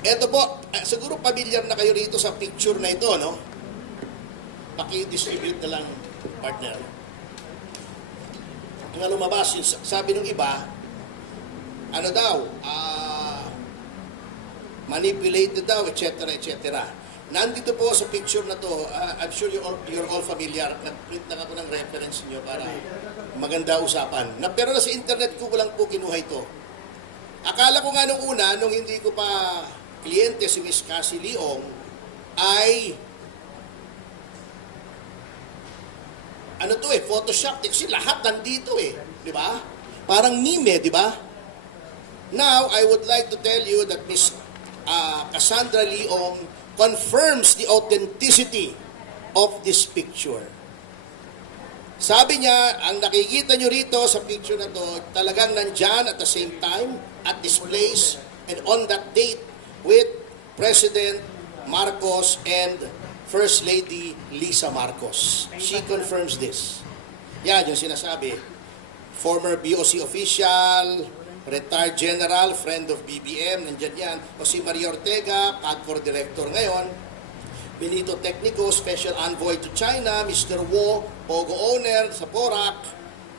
Ito po, eh, siguro familiar na kayo rito sa picture na ito, no? Paki-distribute na lang, partner. Nga lumabas, yung sabi ng iba, ano daw, ah, manipulated daw, etc., etc. Nandito po sa picture na to, ah, I'm sure you're all, you're all familiar, nag-print na ako ng reference niyo para maganda usapan. Na, pero nasa internet ko lang po kinuha ito. Akala ko nga nung una, nung hindi ko pa kliyente si Miss Cassie Leong, ay ano to eh, Photoshop. Kasi lahat nandito eh. Di ba? Parang meme, di ba? Now, I would like to tell you that Miss uh, Cassandra Leong confirms the authenticity of this picture. Sabi niya, ang nakikita nyo rito sa picture na to, talagang nandyan at the same time, at this place, and on that date, with President Marcos and First Lady Lisa Marcos. She confirms this. Yan yung sinasabi. Former BOC official, retired general, friend of BBM, nandyan yan. O si Maria Ortega, PAGCOR director ngayon. Benito Tecnico, Special Envoy to China, Mr. Wo, Pogo owner sa Porac,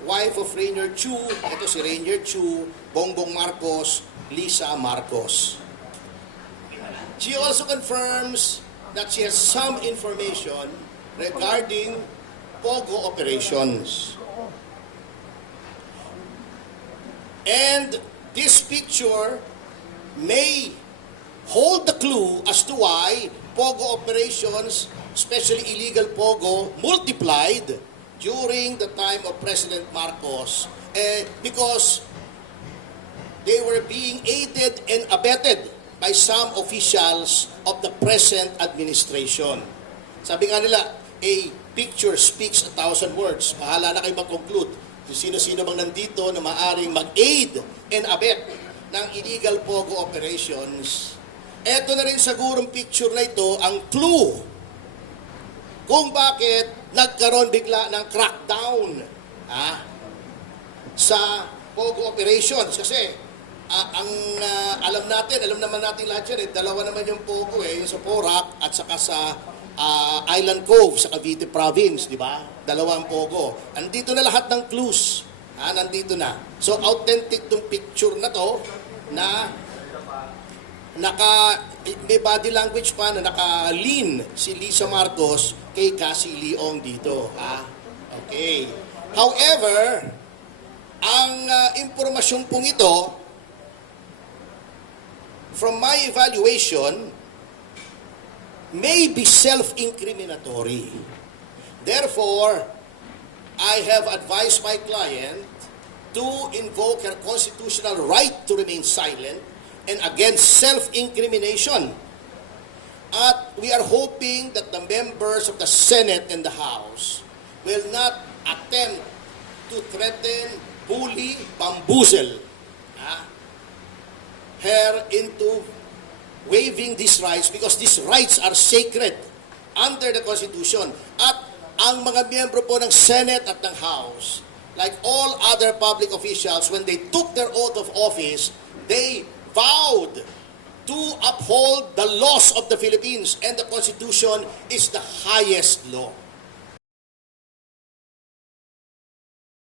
wife of Rainier Chu, ito si Rainier Chu, Bongbong Marcos, Lisa Marcos. She also confirms that she has some information regarding Pogo operations. And this picture may hold the clue as to why Pogo operations, especially illegal Pogo, multiplied during the time of President Marcos eh, because they were being aided and abetted by some officials of the present administration. Sabi nga nila, a picture speaks a thousand words. Bahala na kayo mag-conclude kung sino-sino bang nandito na maaring mag-aid and abet ng illegal POGO operations. Eto na rin sigurong picture na ito ang clue kung bakit nagkaroon bigla ng crackdown ha, sa POGO operations. Kasi ah, ang ah, alam natin, alam naman natin lahat yan, eh, dalawa naman yung POGO eh, yung sa Porac at saka sa ah, Island Cove sa Cavite Province, di ba? Dalawang POGO. Andito na lahat ng clues. Ha, nandito na. So, authentic tong picture na to na naka may body language pa na naka-lean si Lisa Marcos kay Cassie Leong dito. Ha? Okay. However, ang uh, impormasyon pong ito, from my evaluation, may be self-incriminatory. Therefore, I have advised my client to invoke her constitutional right to remain silent and against self-incrimination. At we are hoping that the members of the Senate and the House will not attempt to threaten, bully, bamboozle her into waiving these rights because these rights are sacred under the Constitution. At ang mga miyembro po ng Senate at ng House, like all other public officials, when they took their oath of office, they vowed to uphold the laws of the Philippines and the Constitution is the highest law.